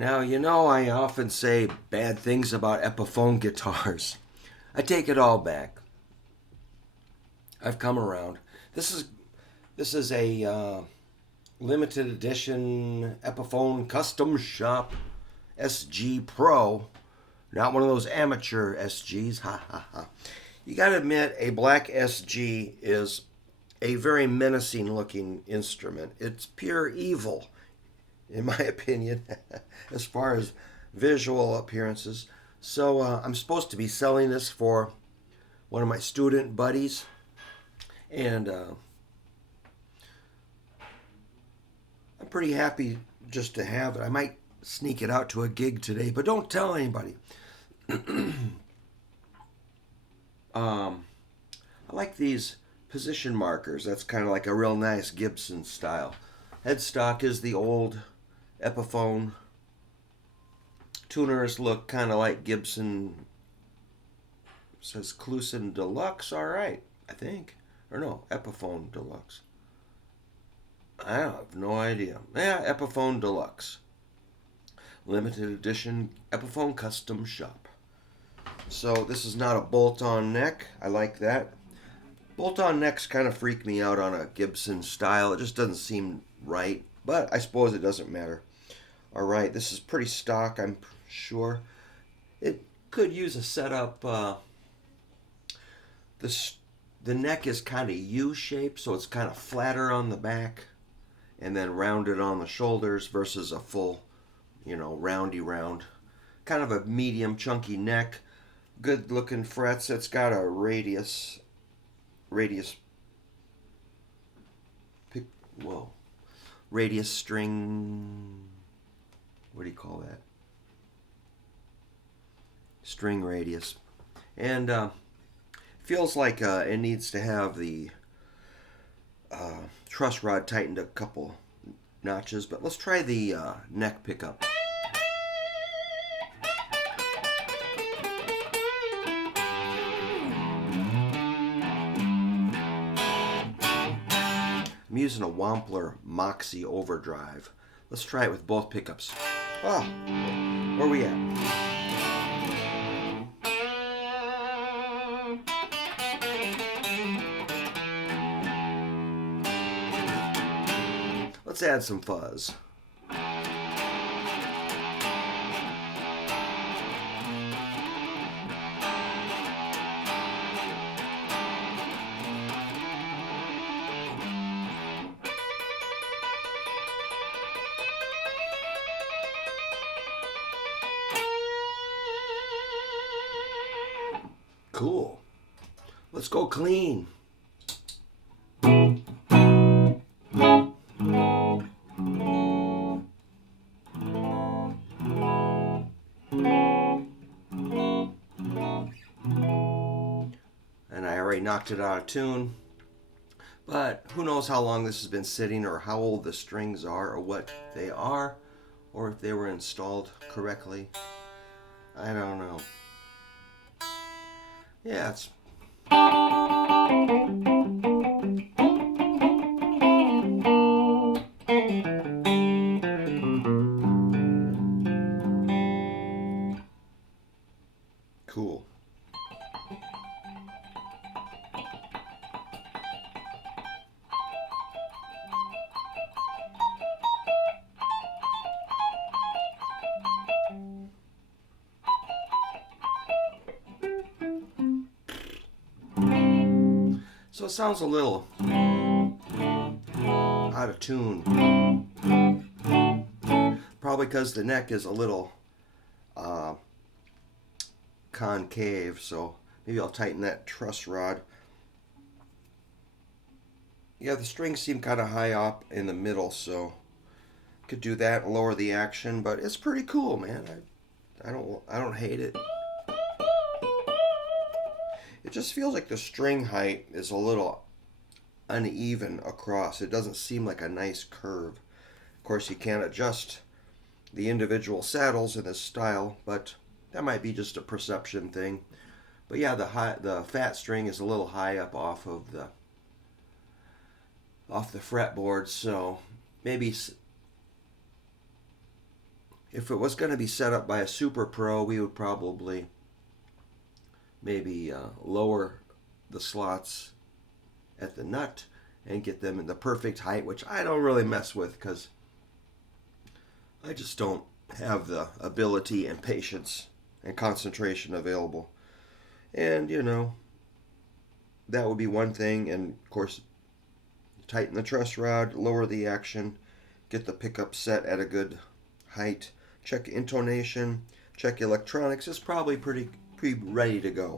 Now, I often say bad things about Epiphone guitars. I take it all back. I've come around. This is a limited edition Epiphone Custom Shop SG Pro. Not one of those amateur SGs. Ha ha ha. You gotta admit, a black SG is a very menacing looking instrument. It's pure evil, in my opinion, as far as visual appearances. So I'm supposed to be selling this for one of my student buddies, and I'm pretty happy just to have it. I might sneak it out to a gig today, but don't tell anybody. I like these position markers. That's kind of like a real nice Gibson style. Headstock is the old Epiphone. Tuners look kind of like Gibson. It says Clusin Deluxe, all right, I think. Or no, Epiphone Deluxe. I have no idea. Yeah, Epiphone Deluxe. Limited edition Epiphone Custom Shop. So this is not a bolt-on neck. I like that. Bolt-on necks kind of freak me out on a Gibson style. It just doesn't seem right, but I suppose it doesn't matter. All right, this is pretty stock, I'm sure. It could use a setup. The neck is kind of U-shaped, so it's kind of flatter on the back and then rounded on the shoulders versus a full, roundy round. Kind of a medium chunky neck. Good looking frets. It's got a radius radius string. What do you call that? String radius. And feels like it needs to have the truss rod tightened a couple notches, but let's try the neck pickup. I'm using a Wampler Moxie Overdrive. Let's try it with both pickups. Ah, where are we at? Let's add some fuzz. Cool. Let's go clean. And I already knocked it out of tune. But who knows how long this has been sitting, or how old the strings are, or what they are, or if they were installed correctly. I don't know. Yeah, it's cool. So it sounds a little out of tune. Probably because the neck is a little concave, so maybe I'll tighten that truss rod. Yeah, the strings seem kind of high up in the middle, so could do that and lower the action, but it's pretty cool, man. I don't hate it. It just feels like the string height is a little uneven across. It doesn't seem like a nice curve. Of course, you can't adjust the individual saddles in this style, but that might be just a perception thing. But yeah, the fat string is a little high up off the fretboard, so maybe If it was going to be set up by a super pro, we would probably maybe lower the slots at the nut and get them in the perfect height, which I don't really mess with because I just don't have the ability and patience and concentration available. And, that would be one thing. And, of course, tighten the truss rod, lower the action, get the pickup set at a good height, check intonation, check electronics. It's probably pretty ready to go.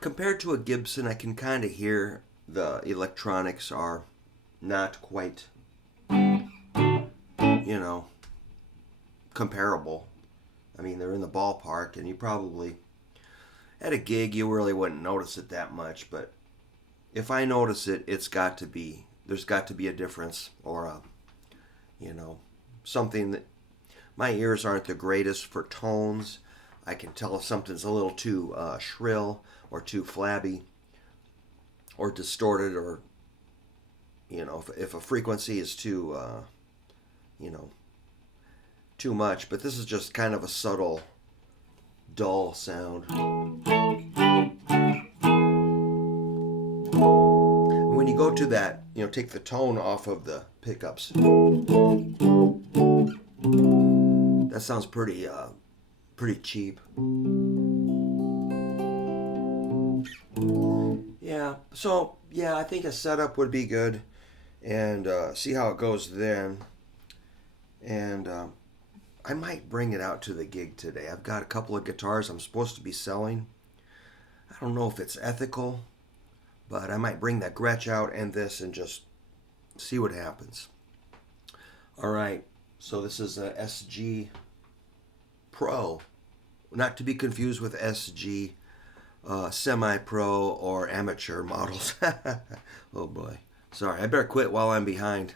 Compared to a Gibson, I can kind of hear the electronics are not quite, comparable. I mean, they're in the ballpark, and you probably, at a gig, you really wouldn't notice it that much, but if I notice it, there's got to be a difference, or something that my ears aren't the greatest for tones. I can tell if something's a little too shrill or too flabby or distorted, or if a frequency is too too much. But this is just kind of a subtle, dull sound. When you go to that, take the tone off of the pickups. That sounds pretty cheap. Yeah, so I think a setup would be good, and see how it goes then. And I might bring it out to the gig today. I've got a couple of guitars I'm supposed to be selling. I don't know if it's ethical, but I might bring that Gretsch out and this and just see what happens. All right, so this is a SG Pro, not to be confused with SG semi-pro or amateur models. Oh boy, sorry, I better quit while I'm behind.